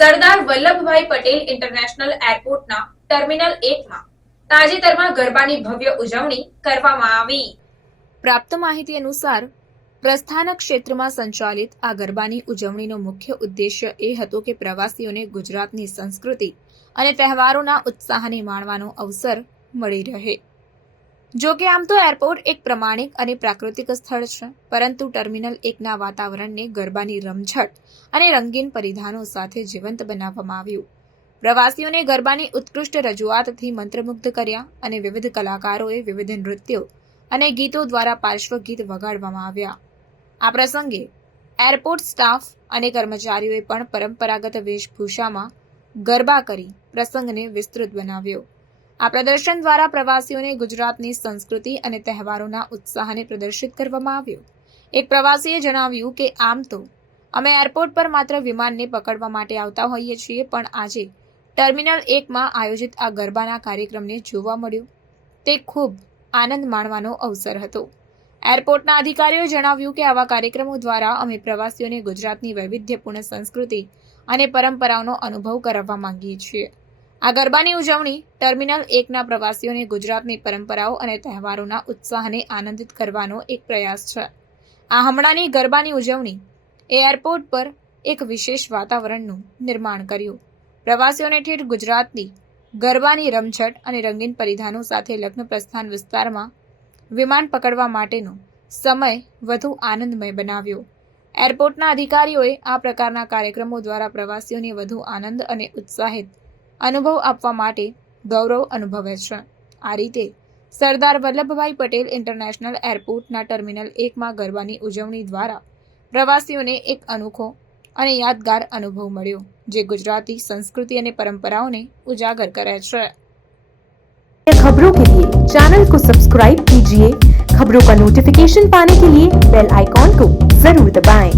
Sardar Vallabhbhai Patel international એરપોર્ટના terminal 1 માં તાજેતરમાં ગરબાની ભવ્ય ઉજવણી કરવામાં આવી। પ્રાપ્ત માહિતી અનુસાર પ્રસ્થાન ક્ષેત્રમાં સંચાલિત આ ગરબાની ઉજવણીનો મુખ્ય ઉદ્દેશ્ય એ હતો કે પ્રવાસીઓને ગુજરાતની સંસ્કૃતિ અને તહેવારોના ઉત્સાહને માણવાનો અવસર મળી રહે। જો કે આમ તો એરપોર્ટ એક પ્રમાણિક અને પ્રાકૃતિક સ્થળ છે, પરંતુ ટર્મિનલ 1ના વાતાવરણને ગરબાની રમઝટ અને રંગીન પરિધાનો સાથે જીવંત બનાવવામાં આવ્યું। પ્રવાસીઓને ગરબાની ઉત્કૃષ્ટ રજૂઆતથી મંત્રમુગ્ધ કર્યા અને વિવિધ કલાકારોએ વિવિધ નૃત્યો અને ગીતો દ્વારા પાર્શ્વગીત વગાડવામાં આવ્યા। આ પ્રસંગે એરપોર્ટ સ્ટાફ અને કર્મચારીઓએ પણ પરંપરાગત વેશભૂષામાં ગરબા કરી પ્રસંગને વિસ્તૃત બનાવ્યો। આ પ્રદર્શન દ્વારા પ્રવાસીઓને ગુજરાતની સંસ્કૃતિ અને તહેવારોના ઉત્સાહને પ્રદર્શિત કરવામાં આવ્યો। એક પ્રવાસીએ જણાવ્યું કે આમ તો અમે એરપોર્ટ પર માત્ર વિમાનને પકડવા માટે આવતા હોઈએ છીએ, પણ આજે ટર્મિનલ 1માં આયોજિત આ ગરબાના કાર્યક્રમને જોવા મળ્યો તે ખૂબ આનંદ માણવાનો અવસર હતો। એરપોર્ટના અધિકારીઓએ જણાવ્યું કે આવા કાર્યક્રમો દ્વારા અમે પ્રવાસીઓને ગુજરાતની વૈવિધ્યપૂર્ણ સંસ્કૃતિ અને પરંપરાઓનો અનુભવ કરાવવા માંગીએ છીએ। આ ગરબાની ઉજવણી ટર્મિનલ 1ના પ્રવાસીઓને ગુજરાતની પરંપરાઓ અને તહેવારોના ઉત્સાહને આનંદિત કરવાનો એક પ્રયાસ છે। આ હમણાંની ગરબાની ઉજવણી એ એરપોર્ટ પર એક વિશેષ વાતાવરણનું નિર્માણ કર્યું। પ્રવાસીઓને ઠેઠ ગુજરાતની ગરબાની રમઝટ અને રંગીન પરિધાનો સાથે લગ્ન પ્રસ્થાન વિસ્તારમાં વિમાન પકડવા માટેનો સમય વધુ આનંદમય બનાવ્યો। એરપોર્ટના અધિકારીઓએ આ પ્રકારના કાર્યક્રમો દ્વારા પ્રવાસીઓને વધુ આનંદ અને ઉત્સાહિત અનુભવ આપવા માટે ગૌરવ અનુભવે છે। આ રીતે સરદાર વલ્લભભાઈ પટેલ ઇન્ટરનેશનલ એરપોર્ટના ટર્મિનલ 1માં ગરબાની ઉજવણી દ્વારા પ્રવાસીઓને એક અનોખો અને યાદગાર અનુભવ મળ્યો, જે ગુજરાતી संस्कृति અને પરંપરાઓને उजागर કરે છે। खबरों के लिए चैनल को सब्सक्राइब कीजिए। खबरों का नोटिफिकेशन पाने के लिए बेल आइकॉन को जरूर दबाएं।